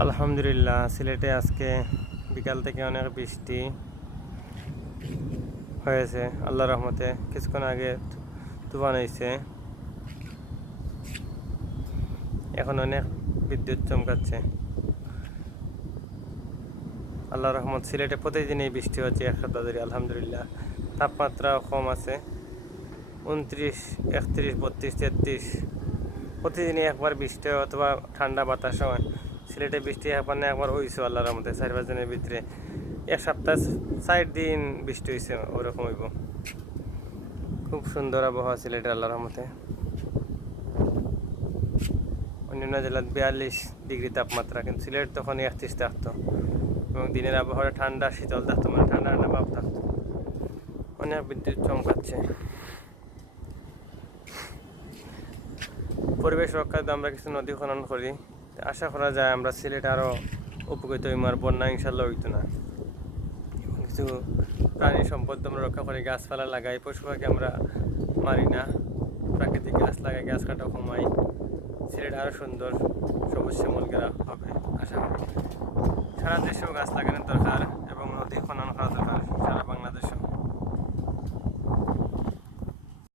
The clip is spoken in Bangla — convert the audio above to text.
আলহামদুলিল্লাহ, সিলেটে আজকে বিকাল থেকে অনেক বৃষ্টি হয়েছে আল্লাহর রহমতে। কিছুক্ষণ আগে তুফান হয়েছে, এখন অনেক বিদ্যুৎ চমকাচ্ছে। আল্লাহর রহমত, সিলেটে প্রতিদিনই বৃষ্টি হচ্ছে এক সপ্তাহ ধরে আলহামদুলিল্লাহ। তাপমাত্রাও কম আছে, 29, 31, 32, 33। প্রতিদিনই একবার বৃষ্টি অথবা ঠান্ডা বাতাস হয়। সিলেটে বৃষ্টি একবার না একবার হয়েছে আল্লাহর রহমতে 4-5 দিনের ভিতরে। এক সপ্তাহ 4 দিন বৃষ্টি হয়েছে, ওরকম হইব। খুব সুন্দর আবহাওয়া সিলেটে আল্লাহর রহমতে। অন্যান্য জেলার 42 ডিগ্রি তাপমাত্রা, কিন্তু সিলেট তখন 31 থাকতো এবং দিনের আবহাওয়া ঠান্ডা শীতল থাকতো, মানে ঠান্ডা ঠান্ডা ভাব থাকতো। অনেক বিদ্যুৎ চমকাচ্ছে। পরিবেশ রক্ষার্থে আমরা কিছু নদী খনন করি, আশা করা যায় আমরা সিলেট আরও উপকৃত হইম, আর বন্যা ইনশাল্লাহ হইতো না। কিছু প্রাণী সম্পদ আমরা রক্ষা করি, গাছপালা লাগাই, পশু পাখি আমরা মারি না, প্রাকৃতিক গাছ লাগাই, গাছ কাটা কমাই। সিলেট আরও সুন্দর সবুজ শ্যামল ঘেরা হবে আশা করি। সারা দেশেও গাছ লাগানোর দরকার এবং নদী খনন করা দরকার, সারা বাংলাদেশেও।